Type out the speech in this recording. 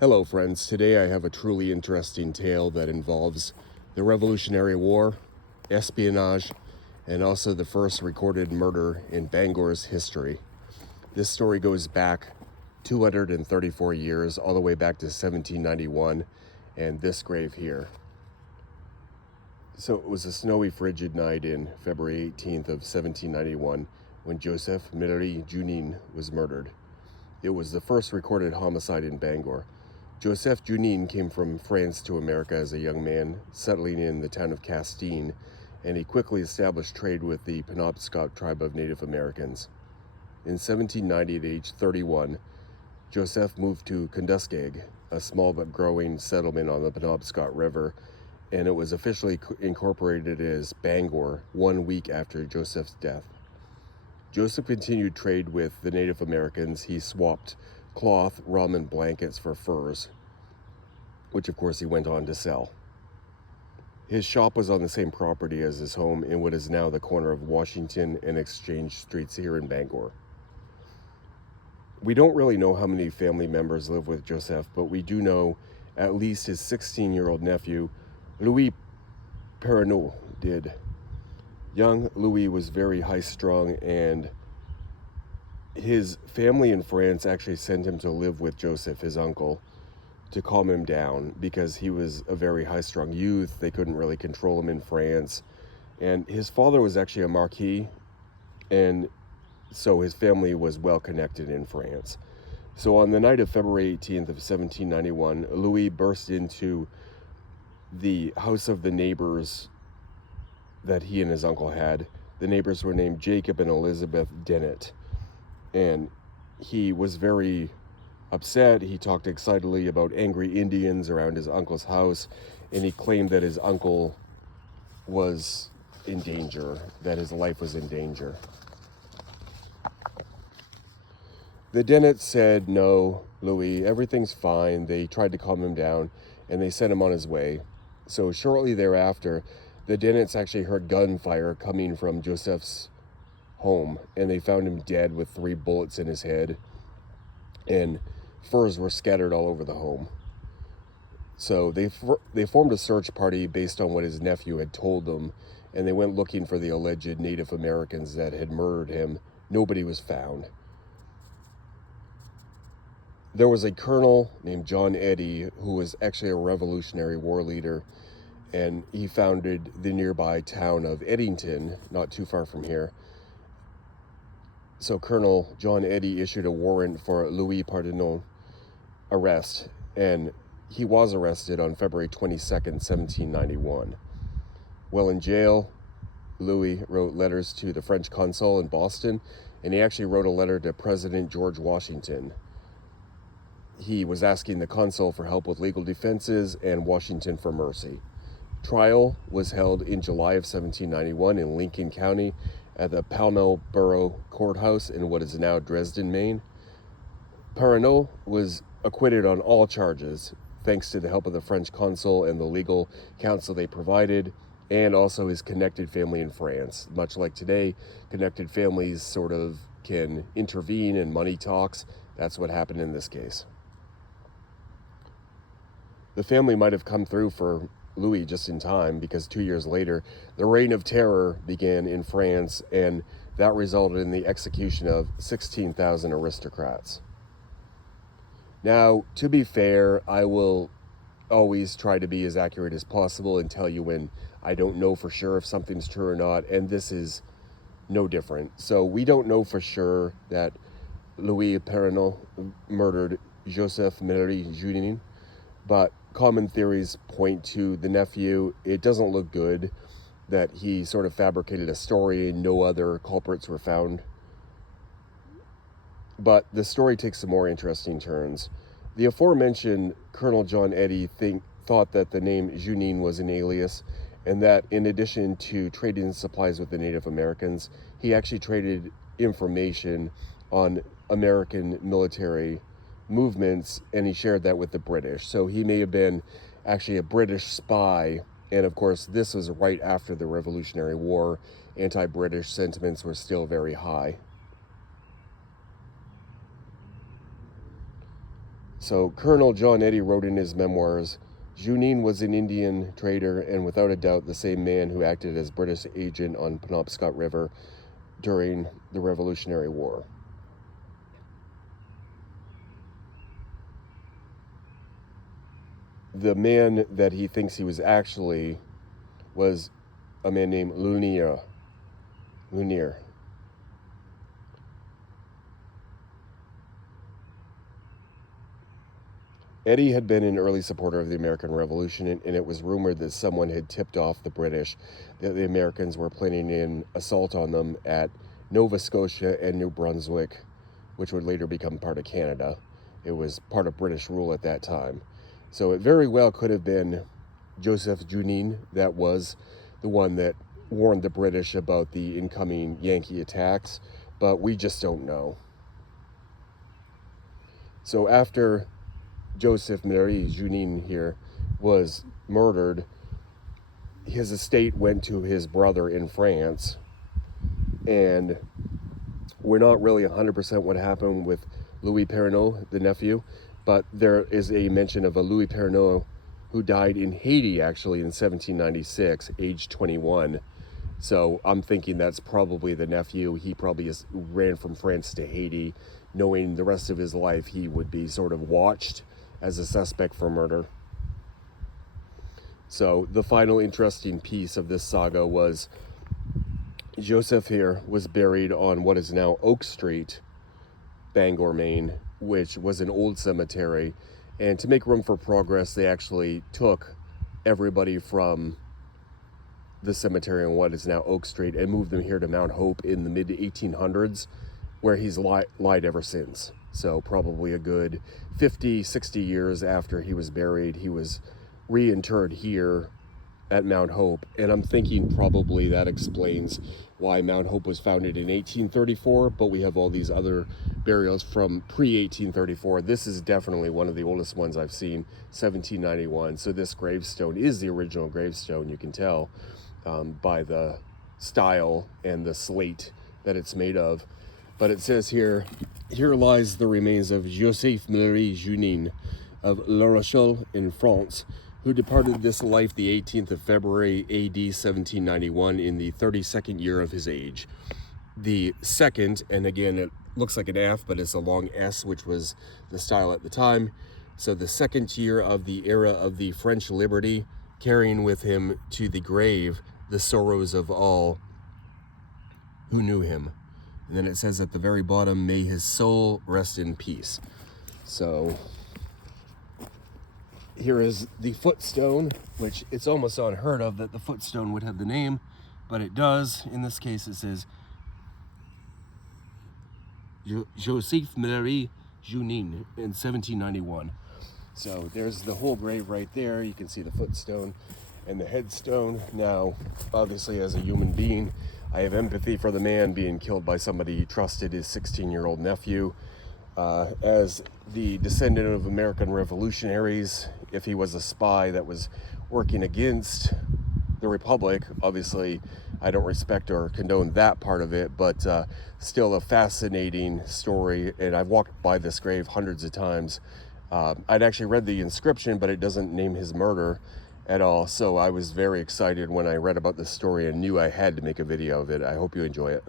Hello, friends. Today I have a truly interesting tale that involves the Revolutionary War, espionage, and also the first recorded murder in Bangor's history. This story goes back 234 years, all the way back to 1791, and this grave here. So it was a snowy, frigid night in February 18th of 1791 when Joseph Marie Junin was murdered. It was the first recorded homicide in Bangor. Joseph Junin came from France to America as a young man, settling in the town of Castine, and he quickly established trade with the Penobscot tribe of Native Americans. In 1790, at age 31, Joseph moved to Kunduskeg, a small but growing settlement on the Penobscot River, and it was officially incorporated as Bangor 1 week after Joseph's death. Joseph continued trade with the Native Americans. He swapped cloth, rum, and blankets for furs, which of course he went on to sell. His shop was on the same property as his home in what is now the corner of Washington and Exchange Streets here in Bangor. We don't really know how many family members live with Joseph, but we do know at least his 16-year-old nephew, Louis Perrenot, did. Young Louis was very high-strung, and his family in France actually sent him to live with Joseph, his uncle, to calm him down because he was a very high-strung youth. They couldn't really control him in France. And his father was actually a marquis, and so his family was well connected in France. So on the night of February 18th of 1791, Louis burst into the house of the neighbors that he and his uncle had. The neighbors were named Jacob and Elizabeth Dennett. And he was very upset. He talked excitedly about angry Indians around his uncle's house, and he claimed that his uncle was in danger, that his life was in danger. The Dennetts said, "No, Louis, everything's fine." They tried to calm him down, and they sent him on his way. So shortly thereafter, the Dennetts actually heard gunfire coming from Joseph's home, and they found him dead with 3 bullets in his head, and furs were scattered all over the home. So they formed a search party based on what his nephew had told them, and they went looking for the alleged Native Americans that had murdered him. Nobody was found. There was a colonel named John Eddy who was actually a Revolutionary War leader, and he founded the nearby town of Eddington, not too far from here. So Colonel John Eddy issued a warrant for Louis Perrenot's arrest, and he was arrested on February 22nd, 1791. While in jail, Louis wrote letters to the French consul in Boston, and he actually wrote a letter to President George Washington. He was asking the consul for help with legal defenses and Washington for mercy. Trial was held in July of 1791 in Lincoln County at the Pownell Borough Courthouse in what is now Dresden, Maine. Perrenot was acquitted on all charges, thanks to the help of the French consul and the legal counsel they provided, and also his connected family in France. Much like today, connected families sort of can intervene in money talks. That's what happened in this case. The family might have come through for Louis just in time, because 2 years later, the Reign of Terror began in France, and that resulted in the execution of 16,000 aristocrats. Now, to be fair, I will always try to be as accurate as possible and tell you when I don't know for sure if something's true or not, and this is no different. So we don't know for sure that Louis Perrenot murdered Joseph Marie Junin, but common theories point to the nephew. It doesn't look good that he sort of fabricated a story and no other culprits were found. But the story takes some more interesting turns. The aforementioned Colonel John Eddy thought that the name Junin was an alias, and that in addition to trading supplies with the Native Americans, he actually traded information on American military movements, and he shared that with the British. So he may have been actually a British spy, and of course this was right after the Revolutionary War. Anti-British sentiments were still very high. So Colonel John Eddy wrote in his memoirs, Junin was an Indian trader and without a doubt the same man who acted as British agent on Penobscot River during the Revolutionary War. The man that he thinks he was actually was a man named Lunier. Eddy had been an early supporter of the American Revolution, and it was rumored that someone had tipped off the British that the Americans were planning an assault on them at Nova Scotia and New Brunswick, which would later become part of Canada. It was part of British rule at that time. So it very well could have been Joseph Junin that was the one that warned the British about the incoming Yankee attacks, but we just don't know. So after Joseph Marie Junin here was murdered, his estate went to his brother in France, and we're not really 100% what happened with Louis Perrenot, the nephew, but there is a mention of a Louis Perrenot who died in Haiti actually in 1796, age 21. So I'm thinking that's probably the nephew. He probably ran from France to Haiti, knowing the rest of his life he would be sort of watched as a suspect for murder. So the final interesting piece of this saga was Joseph here was buried on what is now Oak Street, Bangor, Maine, which was an old cemetery. And to make room for progress, they actually took everybody from the cemetery on what is now Oak Street and moved them here to Mount Hope in the mid-1800s, where he's lied ever since. So probably a good 50, 60 years after he was buried, he was reinterred here at Mount Hope. And I'm thinking probably that explains why Mount Hope was founded in 1834, but we have all these other burials from pre-1834. This is definitely one of the oldest ones I've seen, 1791. So this gravestone is the original gravestone, you can tell by the style and the slate that it's made of. But it says here lies the remains of Joseph Marie Junin of La Rochelle in France, who departed this life the 18th of February, AD 1791, in the 32nd year of his age. The second, and again, it looks like an F, but it's a long S, which was the style at the time. So the second year of the era of the French liberty, carrying with him to the grave the sorrows of all who knew him. And then it says at the very bottom, may his soul rest in peace. So here is the footstone, which it's almost unheard of that the footstone would have the name, but it does. In this case, it says Joseph Marie Junin in 1791. So there's the whole grave right there. You can see the footstone and the headstone. Now, obviously, as a human being, I have empathy for the man being killed by somebody he trusted, his 16-year-old nephew. As the descendant of American revolutionaries, if he was a spy that was working against the Republic, obviously I don't respect or condone that part of it, but still a fascinating story. And I've walked by this grave hundreds of times. I'd actually read the inscription, but it doesn't name his murder at all. So I was very excited when I read about this story and knew I had to make a video of it. I hope you enjoy it.